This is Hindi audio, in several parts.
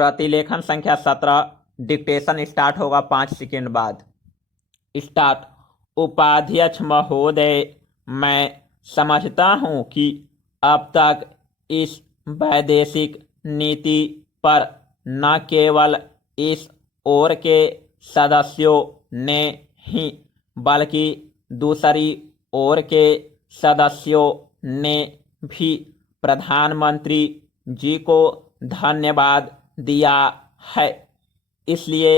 प्रतिलेखन संख्या 17। डिक्टेशन स्टार्ट होगा 5 सेकेंड बाद। स्टार्ट। उपाध्यक्ष महोदय, मैं समझता हूं कि अब तक इस वैदेशिक नीति पर न केवल इस ओर के सदस्यों ने ही बल्कि दूसरी ओर के सदस्यों ने भी प्रधानमंत्री जी को धन्यवाद दिया है। इसलिए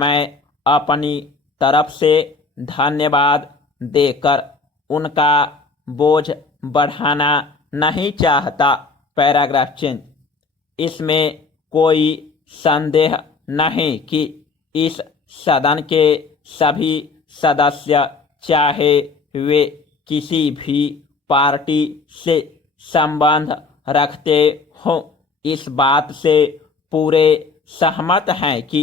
मैं अपनी तरफ से धन्यवाद देकर उनका बोझ बढ़ाना नहीं चाहता। Paragraph change. इसमें कोई संदेह नहीं कि इस सदन के सभी सदस्य, चाहे वे किसी भी पार्टी से संबंध रखते हों, इस बात से पूरे सहमत हैं कि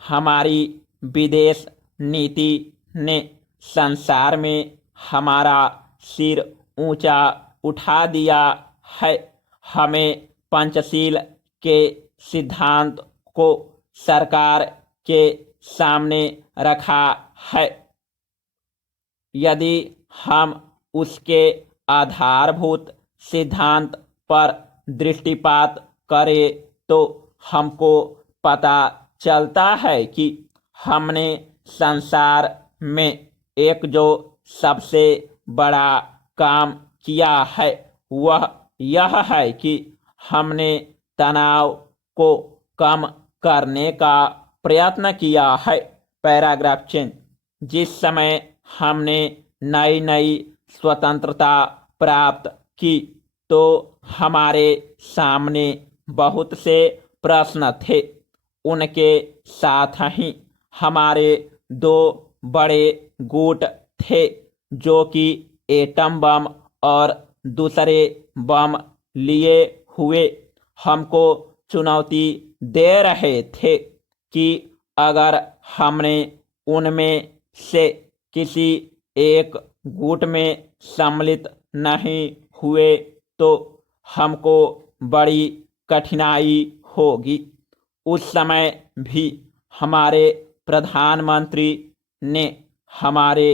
हमारी विदेश नीति ने संसार में हमारा सिर ऊंचा उठा दिया है। हमें पंचशील के सिद्धांत को सरकार के सामने रखा है। यदि हम उसके आधारभूत सिद्धांत पर दृष्टिपात करें तो हमको पता चलता है कि हमने संसार में एक जो सबसे बड़ा काम किया है वह यह है कि हमने तनाव को कम करने का प्रयत्न किया है। Paragraph change. जिस समय हमने नई नई स्वतंत्रता प्राप्त की तो हमारे सामने बहुत से प्रश्न थे। उनके साथ ही हमारे दो बड़े गुट थे जो कि एटम बम और दूसरे बम लिए हुए हमको चुनौती दे रहे थे कि अगर हमने उनमें से किसी एक गुट में सम्मिलित नहीं हुए तो हमको बड़ी कठिनाई होगी। उस समय भी हमारे प्रधानमंत्री ने हमारे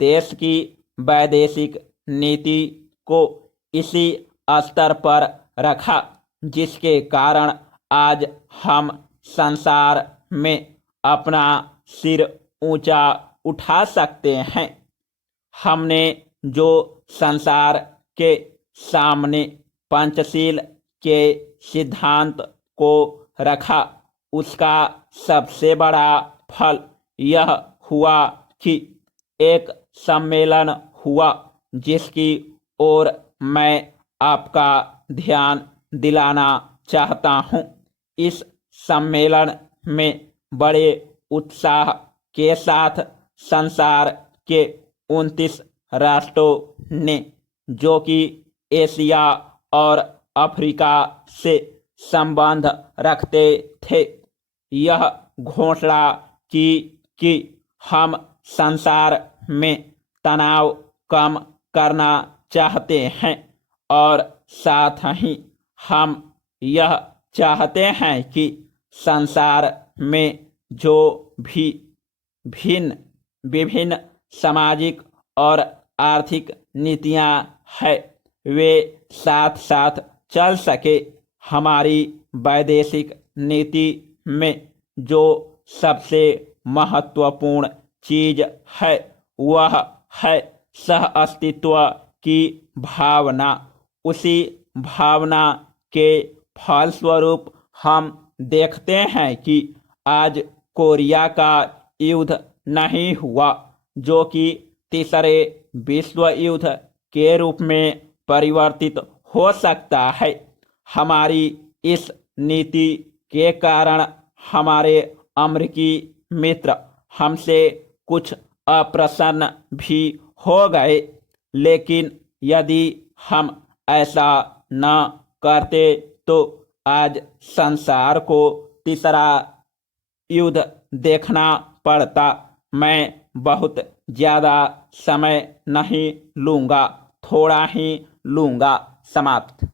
देश की वैदेशिक नीति को इसी स्तर पर रखा जिसके कारण आज हम संसार में अपना सिर ऊंचा उठा सकते हैं। हमने जो संसार के सामने पंचशील के सिद्धांत को रखा उसका सबसे बड़ा फल यह हुआ कि एक सम्मेलन हुआ जिसकी ओर मैं आपका ध्यान दिलाना चाहता हूँ। इस सम्मेलन में बड़े उत्साह के साथ संसार के 29 राष्ट्रों ने, जो कि एशिया और अफ्रीका से संबंध रखते थे, यह घोषणा की कि हम संसार में तनाव कम करना चाहते हैं और साथ ही हम यह चाहते हैं कि संसार में जो भी विभिन्न सामाजिक और आर्थिक नीतियां हैं वे साथ साथ चल सके। हमारी वैदेशिक नीति में जो सबसे महत्वपूर्ण चीज है वह है सह अस्तित्व की भावना। उसी भावना के फलस्वरूप हम देखते हैं कि आज कोरिया का युद्ध नहीं हुआ जो कि तीसरे विश्व युद्ध के रूप में परिवर्तित हो सकता है। हमारी इस नीति के कारण हमारे अमेरिकी मित्र हमसे कुछ अप्रसन्न भी हो गए, लेकिन यदि हम ऐसा न करते तो आज संसार को तीसरा युद्ध देखना पड़ता। मैं बहुत ज़्यादा समय नहीं लूँगा, थोड़ा ही लूँगा। समाप्त।